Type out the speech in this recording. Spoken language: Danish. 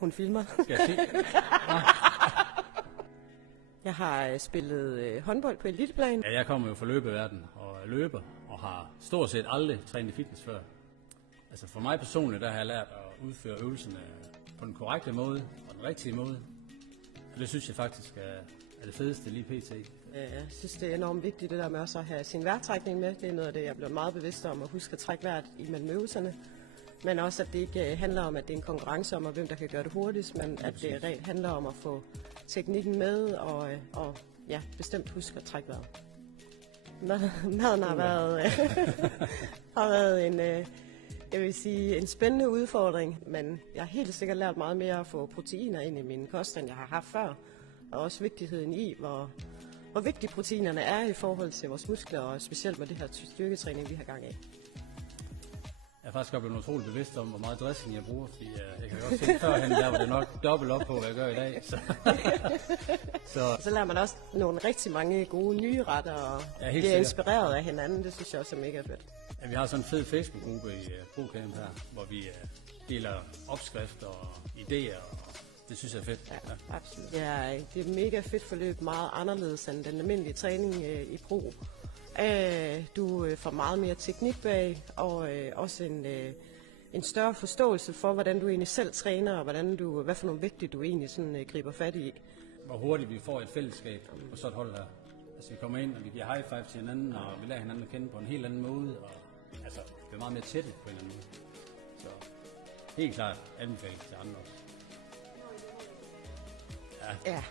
Hun filmer. Skal jeg se? Jeg har spillet håndbold på eliteplan. Ja, jeg kommer jo fra løbeverden og er løber, og har stort set aldrig trænet i fitness før. Altså for mig personligt, der har jeg lært at udføre øvelserne på den korrekte måde og den rigtige måde. Og det synes jeg faktisk er det fedeste lige pt. Jeg synes, det er enormt vigtigt, det der med også at have sin vejrtrækning med. Det er noget af det, jeg bliver meget bevidst om, at huske at trække vejret imellem øvelserne. Men også, at det ikke handler om, at det er en konkurrence om, hvem der kan gøre det hurtigst, men at det rent handler om at få teknikken med og ja, bestemt huske at trække vejret. Maden har været en, jeg vil sige, en spændende udfordring, men jeg har helt sikkert lært meget mere at få proteiner ind i min kost, end jeg har haft før. Og også vigtigheden i, hvor vigtige proteinerne er i forhold til vores muskler, og specielt med det her styrketræning, vi har gang i. Jeg er faktisk blevet utroligt bevidst om, hvor meget dressing jeg bruger, fordi jeg kan godt se førhen, der var det nok dobbelt op på, hvad jeg gør i dag. Så lærer man også nogle rigtig mange gode nye retter, og bliver inspireret af hinanden. Det synes jeg også er mega fedt. Ja, vi har sådan en fed Facebook-gruppe i ProCamp her, hvor vi deler opskrifter og idéer, og det synes jeg er fedt. Ja, absolut. Ja, det er et mega fedt forløb, meget anderledes end den almindelige træning i Pro. Du får meget mere teknik bag, og også en større forståelse for, hvordan du egentlig selv træner, og hvad for nogle vægte du egentlig sådan, griber fat i. Hvor hurtigt vi får et fællesskab på sådan et hold her. Altså vi kommer ind, og vi giver high five til hinanden, og vi lærer hinanden at kende på en helt anden måde, og altså vi er meget mere tætte på en anden måde. Så helt klart anbefaling til andre også. Ja.